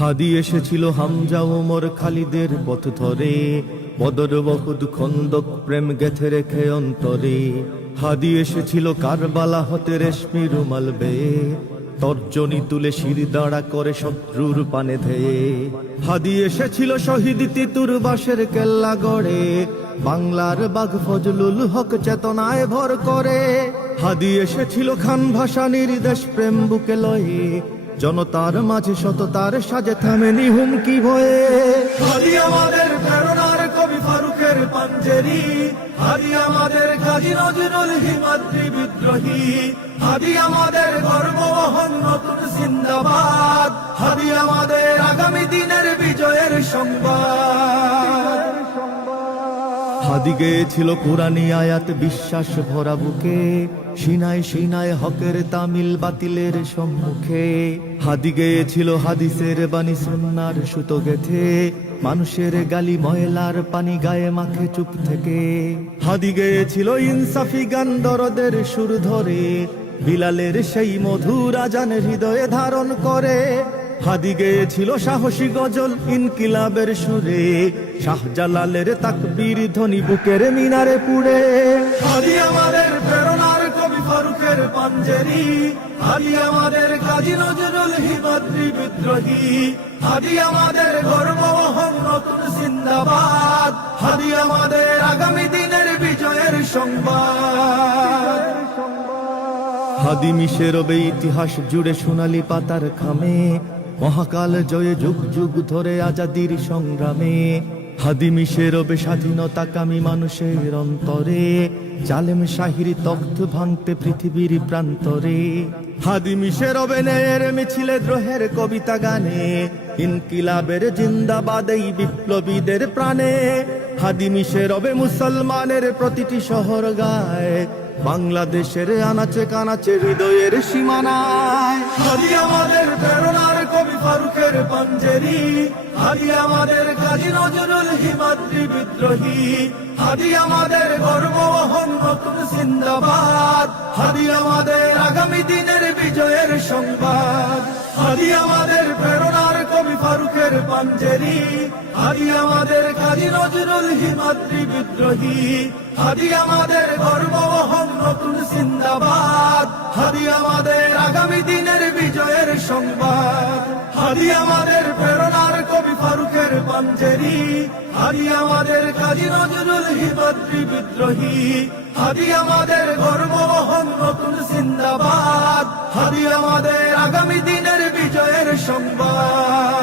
হাদি এসেছিল হামজা ওমর খালিদের পথ ধরে, বদর উহুদ খন্দক প্রেম গেথে রেখে অন্তরে। হাদি এসেছিল কারবালা হতে রেশমি রুমাল বেয়ে, তর্জনী তুলে শির দাঁড়া করে শত্রুর পানে ধেয়ে। হাদি এসেছিল শহীদ তিতুর বাসের কেল্লা গড়ে, বাংলার বাঘ ফজলুল হক চেতনায় ভর করে। হাদি এসেছিল খান ভাসানীর দেশ প্রেম বুকে লয়ে, জনতার মাঝে সততার সাজে থামেনি হুমকি ভয়ে। হাদি আমাদের প্রেরণার কবি ফারুকের পাঞ্জেরি, হাদি আমাদের কাজী নজরুল হিমাদ্রি বিদ্রোহী, হাদি আমাদের গর্ববহন নতুন জিন্দাবাদ, হাদি আমাদের আগামী দিনের বিজয়ের সংবাদ। হাদি গেয়েছিল কুরআনী আয়াত বিশ্বাস ভরা বুকে, সিনায় সিনায় হকের তামিল বাতিলের সম্মুখে। হাদি গেয়েছিল হাদিসের বাণী সুন্নাহর সুতো গেথে, মানুষের গালি ময়লার পানি গায়ে মাখে চুপ থেকে। হাদি গেয়েছিল ইনসাফি গান দরদের সুর ধরে, বিলালের সেই মধুর আজান হৃদয়ে ধারণ করে। হাদি গেয়েছিল সাহসী গজল ইনকিলাবের সুরে, শাহজালালের তাকবীর ধ্বনি বুকের মিনারে পুড়ে। হাদি আমাদের প্রেরণার কবি ফারুকের পাঞ্জেরি, হাদি আমাদের কাজী নজরুল হিমাদ্রি বিদ্রোহী, হাদি আমাদের গর্ববহন নতুন জিন্দাবাদ, হাদি আমাদের আগামী দিনের বিজয়ের সংবাদ। হাদি মিশে রবে ইতিহাস জুড়ে সোনালী পাতার খামে, মহাকাল জয়ে যুগ যুগ ধরে আজাদির সংগ্রামে। হাদি মিশে রবে স্বাধীনতা কামী মানুষের অন্তরে, জালেম শাহির তখ্ত ভাঙতে পৃথিবীর প্রান্তরে। হাদি মিশে রবে ন্যায়ের মিছিলে দ্রোহের কবিতা গানে, ইনকিলাবের জিন্দাবাদ এই বিপ্লবীদের প্রাণে। হাদি মিশে রবে মুসলমানের প্রতিটি শহর গায়, বাংলাদেশের আনাচে কানাচে হৃদয়ের সীমানায়। হাদি আমাদের প্রেরণার কবি ফারুকের পাঞ্জেরি, হাদি আমাদের কাজী নজরুল হিমাদ্রি বিদ্রোহী, হাদি আমাদের গর্ববহন নতুন জিন্দাবাদ, হাদি আমাদের আগামী দিনের বিজয়ের সংবাদ। হাদি আমাদের প্রেরণার কবি ফারুকের পাঞ্জেরি, হাদি আমাদের কাজী নজরুল হিমাদ্রি বিদ্রোহী, হাদি আমাদের গর্ববহন নতুন জিন্দাবাদ, হাদি আমাদের আগামী দিনের বিজয়ের সংবাদ। হাদি আমাদের প্রেরণার কবি ফারুকের পাঞ্জেরি, হাদি আমাদের কাজী নজরুল হিমাদ্রি বিদ্রোহী, হাদি আমাদের গর্ববহন নতুন জিন্দাবাদ, হাদি আমাদের আগামী দিনের বিজয়ের সংবাদ।